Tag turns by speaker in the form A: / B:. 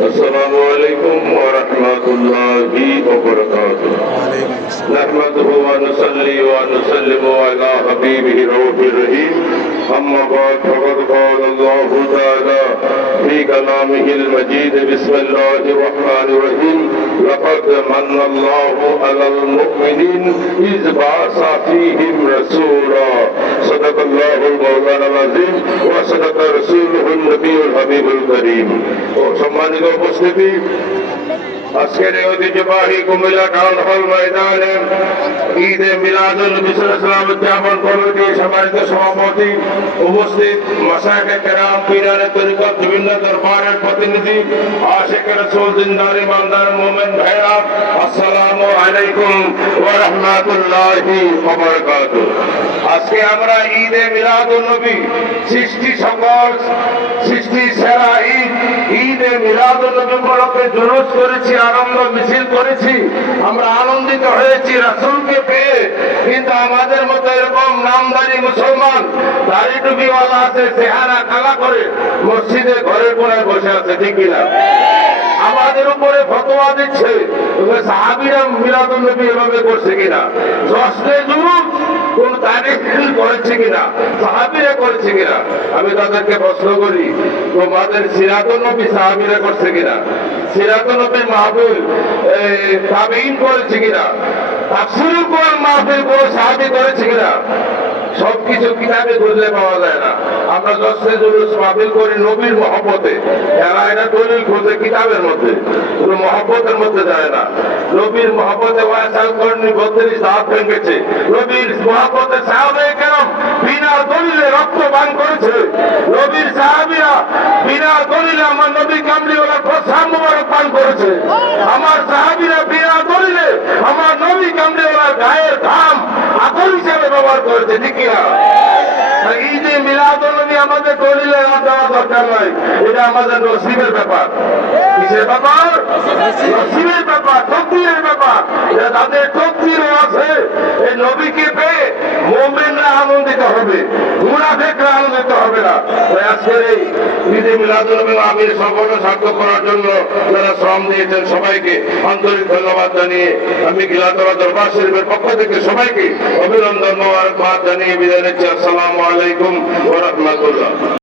A: السلام عليكم ورحمة الله وبركاته. نحمده ونصلي ونسلم على حبيبه رؤوف الرحيم. أما بعد فقد قال الله تعالى في كلامه المجيد بسم الله الرحمن الرحيم. لقد من الله على المؤمنين إذ بعث فيهم رسولا صدق الله المولانا العظيم وصدق رسوله النبي الحبيب الكريم সম্মানিত উপস্থিতি আজকের ঐতিহ্যবাহী কুমিল্লা টাউন হল ময়দানে ঈদে মিলাদুল বিসলাম উদযাপন কমিটি সম্মানিত সভাপতি উপস্থিত মাসাকে কেরাম পিরানের তরিকত, বিভিন্ন দরবারের প্রতিনিধি, আশেখ রসুল, জিন্দার ইমানদার, মোমেন ভাইরা আসসালামু আলাইকুম ওয়া রাহমাতুল্লাহি ওয়া বারাকাতুহু। আজকে আমরা ঈদে মিলাদুল নবী সৃষ্টি সকল সৃষ্টি করেছি, আনন্দ মিছিল করেছি, আমরা আনন্দিত হয়েছি, রাসূলকে পেয়ে। কিন্তু আমাদের মতো এরকম নামদারি মুসলমান দাড়ি আছে, চেহারা কালা করে কোনায় বসে আছে, ঠিক কিনা? আমাদের উপরে ফতোয়া দিচ্ছে সাহাবিরা এভাবে করছে কিনা? কোন তারিখ করেছে কিনা? সাহাবিরা করেছে কিনা? আমি তাদেরকে প্রশ্ন করি, তোমাদের সিরাতুল নবী সাহাবিরা করছে কিনা? সিরাতুল নবী মাহবুল তাবিন করেছে কিনা? তাফসিরুল কোরআন মাহফিল কোন সাহাবি করেছে কিনা? সবকিছু কিতাবে খুঁজলে পাওয়া যায় না। আমরা জশ্নে জুলুস মাহফিল করি নবীর মহব্বতে। এরা এটা দলিল খুঁজে কিতাবের মধ্যে। কোনো মহব্বতের মধ্যে যায় না। নবীর মহব্বতে ওয়াসাল কর্ণী বত্রিশ দাঁত ভেঙেছে। নবীর মহব্বতে সাহাবে কেন বিনা দলিলে রক্ত পান করেছে। নবীর সাহাবিরা বিনা দলিলে আমার নবী কামলিওয়ালা প্রসাদ মুবারক পান করেছে। আমার সাহাবিরা বিনা দলিলে আমার নবী কামলিওয়ালার গায়ের ঘাম আতর হিসাবে ব্যবহার করেছে, ঠিক আর এই যে মিলাদুলনবী আমাদের দলিলে দেওয়া দরকার নয় এটা আমাদের নসিবের ব্যাপার। কিসের ব্যাপার তকদিরের ব্যাপার এটা তাদের তকদিরও আছে এই পেয়ে মোমেনরা আনন্দিত হবে, মুনাফেকরা আনন্দিত হবে না। প্রয়াস আজকের এই ঈদে মিলাদুলনবী আমির সফল সার্থক করার জন্য যারা শ্রম দিয়েছেন সবাইকে আন্তরিক ধন্যবাদ জানিয়ে আমি গিলাতলা দরবার শরীফের পক্ষ থেকে সবাইকে অভিনন্দন মোবারকবাদ জানিয়ে বিদায় নিচ্ছি। আসসালামু আলাইকুম ওয়া রাহমাতুল্লাহ।